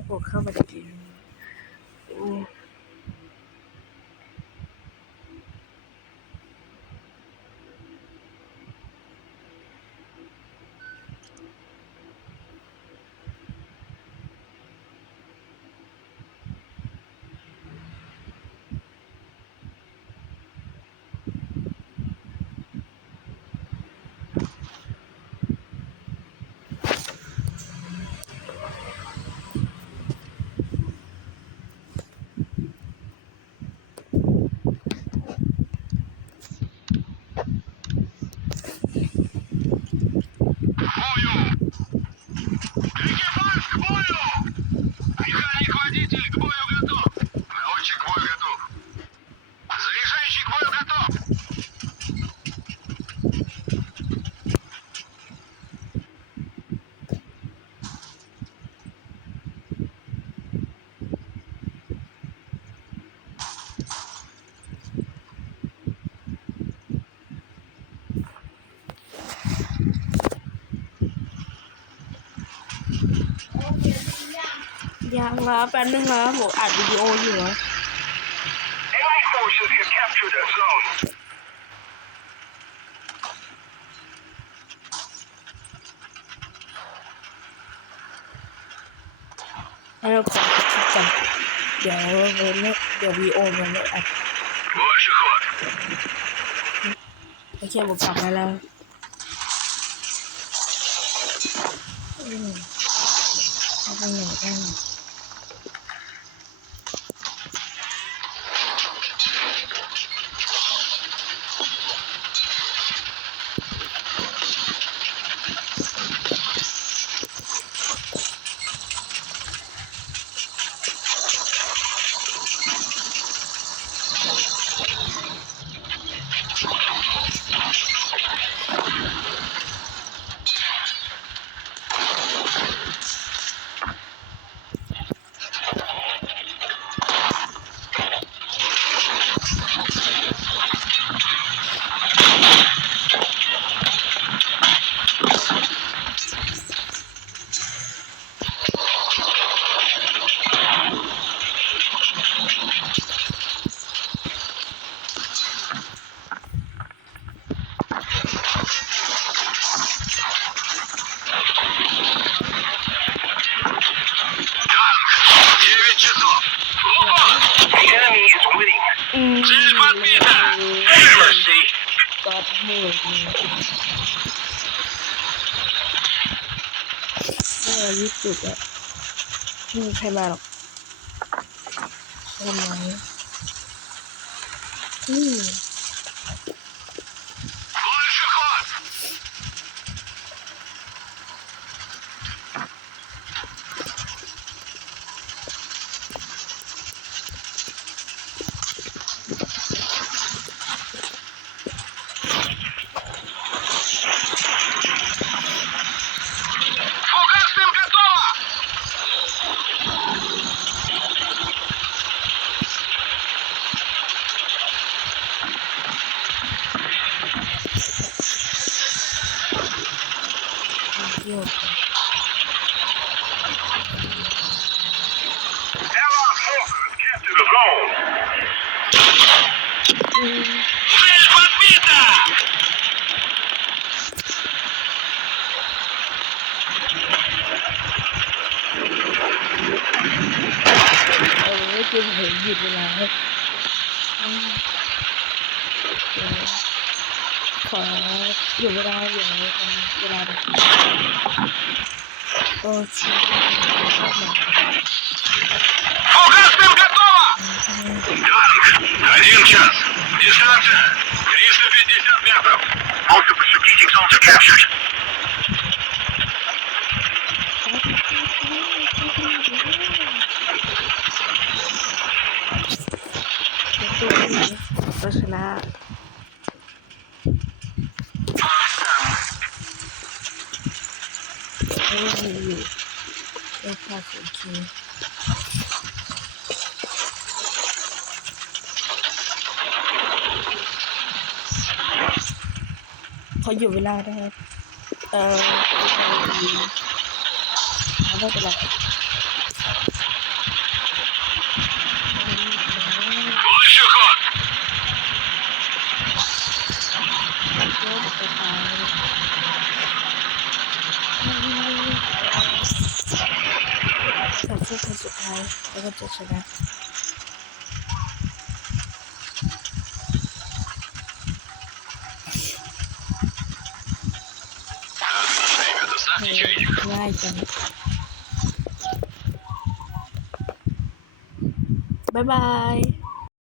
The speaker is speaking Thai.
แล้วผมเข้ามาในเกมยังครับแป๊บนึงนะผมอัดวิดีโออยู่นะให้เราขอคิดกันเดี๋ยววิดีโอมันไม่อัดโอเคผมกลับมาแล้วเอาไปไหนกันก็มือยี่สิบอะไม่มีใครมาหรอกทำไมเยอะจริงผมหยุดเวลาขอหยุดเวลาอย่างเวลาโอเค 1 час. Дистанция 350 метров. Multiple strategic zones are captured.เขาหยุดเวลาได้ครับไม่เป็นไร Вот еще ход. โยกไปตายต่อสู้คนสุดท้ายแล้วก็จะชนะ Ребята, ставьте чайник. ง่ายจังบ๊ายบาย